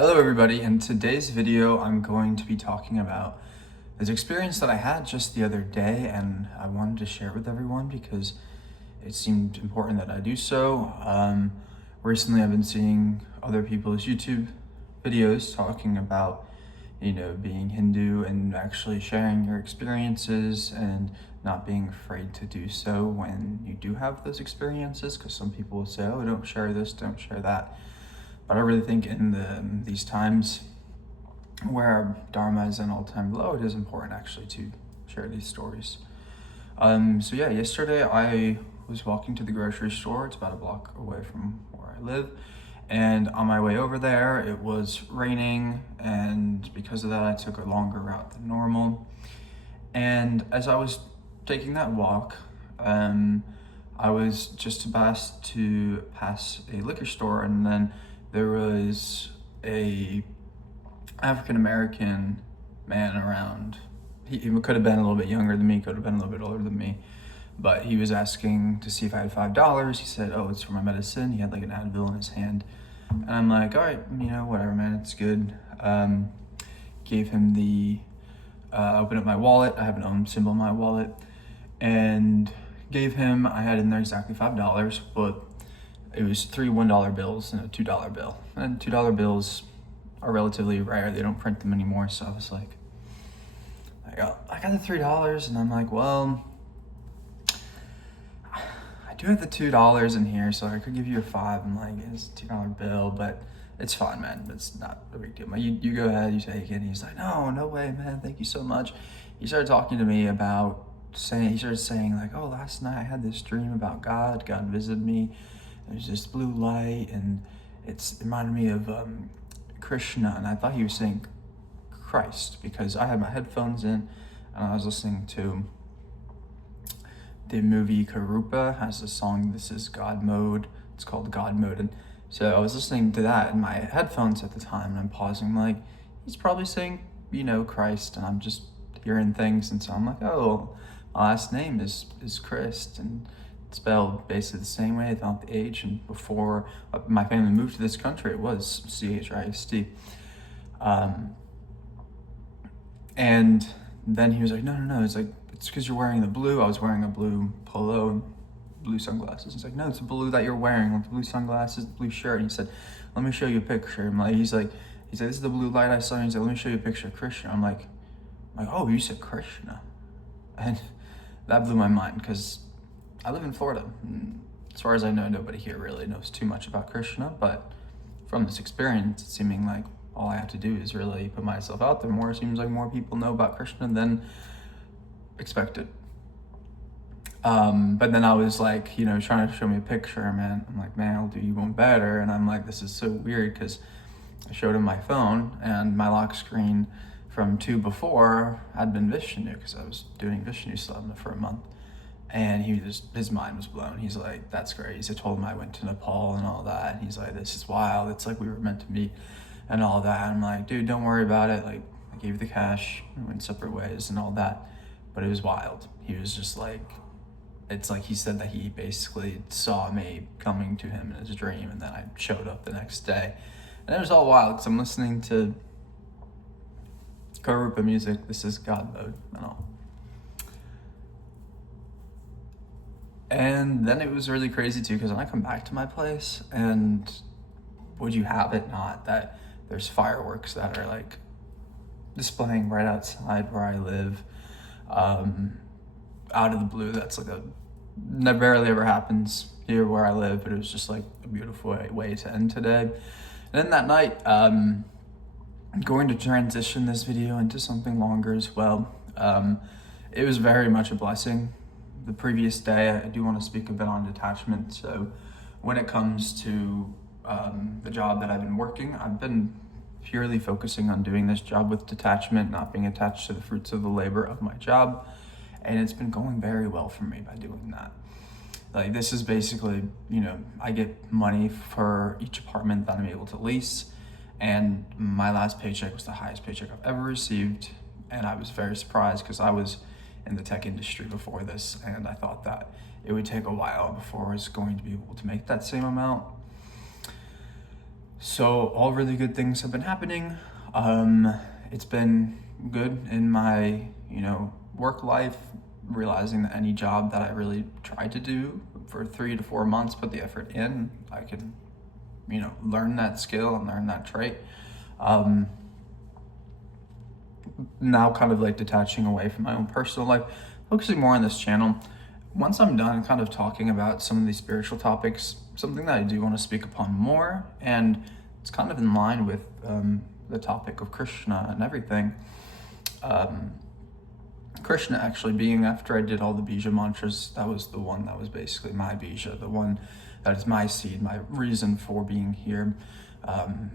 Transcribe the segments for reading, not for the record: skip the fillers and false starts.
Hello everybody, in today's video I'm going to be talking about this experience that I had just the other day, and I wanted to share it with everyone because it seemed important that I do so. Recently I've been seeing other people's YouTube videos talking about, being Hindu and actually sharing your experiences and not being afraid to do so when you do have those experiences, because some people will say, oh, don't share this, don't share that. But I really think in these times where Dharma is in all-time low, it is important actually to share these stories. Yesterday I was walking to the grocery store. It's about a block away from where I live. And on my way over there, it was raining. And because of that, I took a longer route than normal. And as I was taking that walk, I was just about to pass a liquor store, and then there was a African-American man around. He could have been a little bit younger than me, could have been a little bit older than me, but he was asking to see if I had $5. He said, oh, it's for my medicine. He had like an Advil in his hand. And I'm like, all right, whatever, man, it's good. Gave him the, opened up my wallet. I have an own symbol in my wallet, and gave him, I had in there exactly $5, but it was three $1 bills and a $2 bill. And $2 bills are relatively rare. They don't print them anymore. So I was like, I got the $3, and I'm like, well, I do have the $2 in here, so I could give you a $5. I'm like, it's a $2 bill, but it's fine, man. It's not a big deal. You go ahead, you take it. And he's like, no way, man. Thank you so much. He started talking to me about he started saying like, oh, last night I had this dream about God. God visited me. There's this blue light, and it reminded me of Krishna, and I thought he was saying Christ because I had my headphones in and I was listening to the movie Karupa. Has a song, This Is God Mode. It's called God Mode, and so I was listening to that in my headphones at the time, and I'm pausing like, he's probably saying, Christ, and I'm just hearing things, and so I'm like, oh, my last name is Christ, and spelled basically the same way without the H, and before my family moved to this country, it was Christ. And then he was like, no, it's like, it's because you're wearing the blue. I was wearing a blue polo and blue sunglasses. He's like, no, it's the blue that you're wearing, with the blue sunglasses, the blue shirt. And he said, let me show you a picture. He's like, this is the blue light I saw. And he's like, let me show you a picture of Krishna. I'm like, oh, you said Krishna. And that blew my mind because I live in Florida. And as far as I know, nobody here really knows too much about Krishna, but from this experience, it's seeming like all I have to do is really put myself out there more. It seems like more people know about Krishna than expected. But then I was like, trying to show me a picture, man. I'm like, man, I'll do you one better. And I'm like, this is so weird because I showed him my phone, and my lock screen from 2 before had been Vishnu, because I was doing Vishnu sadhana for a month. And his mind was blown. He's like, that's crazy. I told him I went to Nepal and all that. And he's like, this is wild. It's like we were meant to meet and all that. And I'm like, dude, don't worry about it. Like, I gave you the cash, we went separate ways and all that. But it was wild. He was just like, it's like he said that he basically saw me coming to him in his dream, and then I showed up the next day. And it was all wild because I'm listening to Karupa music, This Is God Mode and all. And then it was really crazy too, because when I come back to my place, and would you have it not that there's fireworks that are like displaying right outside where I live, out of the blue. That's like that rarely ever happens here where I live, but it was just like a beautiful way to end today. And then that night, I'm going to transition this video into something longer as well. It was very much a blessing. The previous day, I do want to speak a bit on detachment. So when it comes to the job that I've been working, I've been purely focusing on doing this job with detachment, not being attached to the fruits of the labor of my job. And it's been going very well for me by doing that. Like, this is basically, I get money for each apartment that I'm able to lease. And my last paycheck was the highest paycheck I've ever received. And I was very surprised because I was in the tech industry before this, and I thought that it would take a while before I was going to be able to make that same amount. So all really good things have been happening. It's been good in my, work life, realizing that any job that I really tried to do for 3 to 4 months, put the effort in, I can, learn that skill and learn that trait. Now kind of like detaching away from my own personal life, focusing more on this channel. Once I'm done kind of talking about some of these spiritual topics, something that I do want to speak upon more, and it's kind of in line with the topic of Krishna and everything. Krishna actually being, after I did all the bija mantras, that was the one that was basically my bija, the one that is my seed, my reason for being here.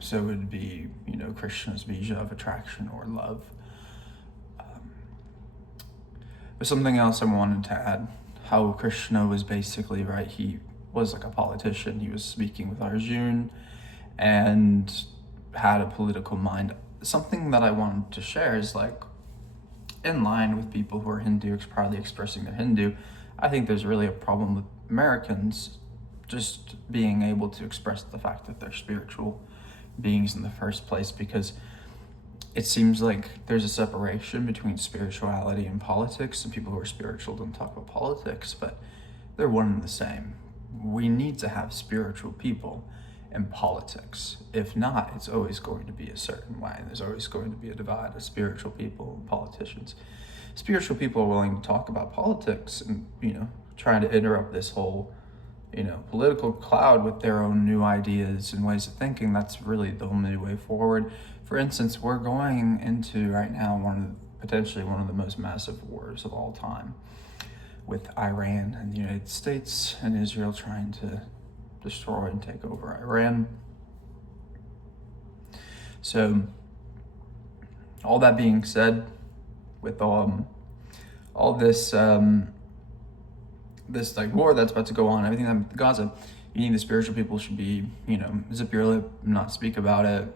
So it would be, Krishna's bija of attraction or love. But something else I wanted to add, how Krishna was basically, right, he was like a politician. He was speaking with Arjun and had a political mind. Something that I wanted to share is like, in line with people who are Hindu, proudly expressing they're Hindu, I think there's really a problem with Americans just being able to express the fact that they're spiritual beings in the first place, because it seems like there's a separation between spirituality and politics, and people who are spiritual don't talk about politics, but they're one and the same. We need to have spiritual people in politics. If not, it's always going to be a certain way. There's always going to be a divide of spiritual people and politicians. Spiritual people are willing to talk about politics and, trying to interrupt this whole, political cloud with their own new ideas and ways of thinking. That's really the only way forward. For instance, we're going into right now potentially one of the most massive wars of all time, with Iran and the United States and Israel trying to destroy and take over Iran. So, all that being said, with all this this like war that's about to go on, everything that Gaza, you need the spiritual people should be, zip your lip, not speak about it,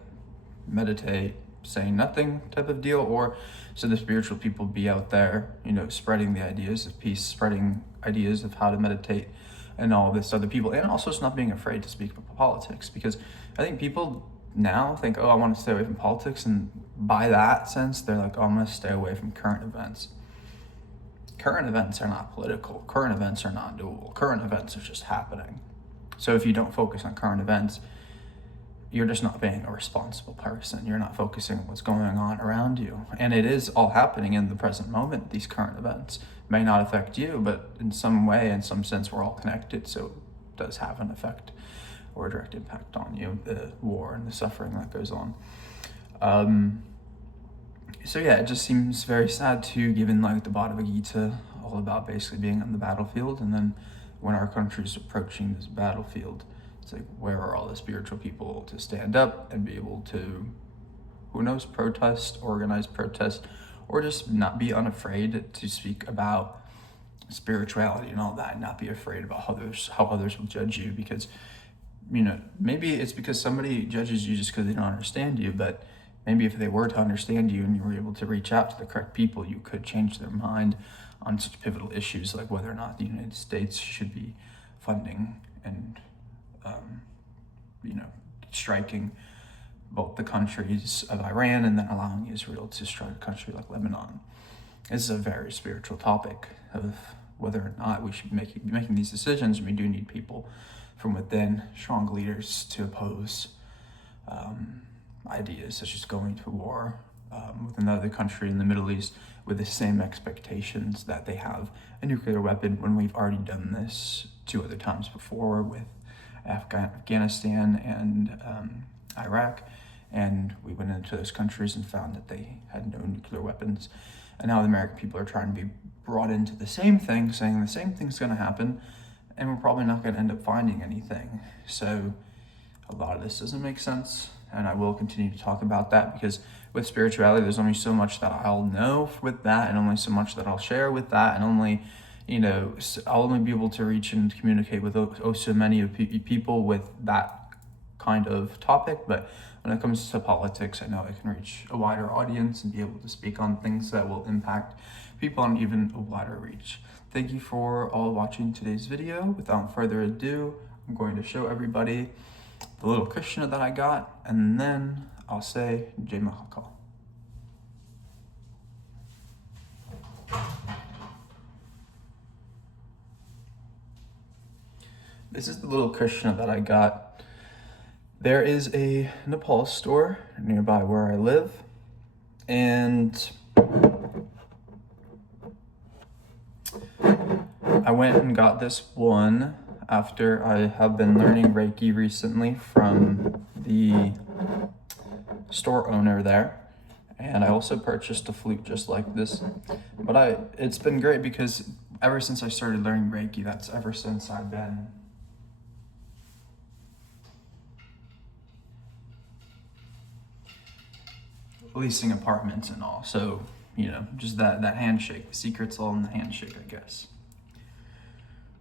meditate, saying nothing type of deal, or so the spiritual people be out there, spreading the ideas of peace, spreading ideas of how to meditate and all this other people, and also just not being afraid to speak about politics, because I think people now think, oh, I want to stay away from politics, and by that sense, they're like, oh, I'm going to stay away from current events. Current events are not political. Current events are not dual. Current events are just happening. So if you don't focus on current events, you're just not being a responsible person. You're not focusing on what's going on around you. And it is all happening in the present moment. These current events may not affect you, but in some way, in some sense, we're all connected. So it does have an effect or a direct impact on you, the war and the suffering that goes on. So yeah, it just seems very sad too, given like the Bhagavad Gita, all about basically being on the battlefield. And then when our country's approaching this battlefield, it's like, where are all the spiritual people to stand up and be able to, who knows, protest, organize protest, or just not be unafraid to speak about spirituality and all that, and not be afraid about how others will judge you, because, maybe it's because somebody judges you just because they don't understand you, but maybe if they were to understand you and you were able to reach out to the correct people, you could change their mind on such pivotal issues like whether or not the United States should be funding and striking both the countries of Iran and then allowing Israel to strike a country like Lebanon. This is a very spiritual topic of whether or not we should be making these decisions. We do need people from within, strong leaders, to oppose ideas such as going to war with another country in the Middle East with the same expectations that they have a nuclear weapon, when we've already done this 2 other times before with Afghanistan and Iraq, and we went into those countries and found that they had no nuclear weapons. And now the American people are trying to be brought into the same thing, saying the same thing's going to happen, and we're probably not going to end up finding anything. So a lot of this doesn't make sense, and I will continue to talk about that, because with spirituality, there's only so much that I'll know with that, and only so much that I'll share with that, and only, I'll only be able to reach and communicate with so many of people with that kind of topic. But when it comes to politics, I know I can reach a wider audience and be able to speak on things that will impact people on even a wider reach. Thank you for all watching today's video. Without further ado, I'm going to show everybody the little Krishna that I got, and then I'll say Jai Mahakal. This is the little Krishna that I got. There is a Nepal store nearby where I live, and I went and got this one after I have been learning Reiki recently from the store owner there. And I also purchased a flute just like this. But it's been great because ever since I started learning Reiki, that's ever since I've been leasing apartments and all. So, you know, just that handshake. The secret's all in the handshake, I guess.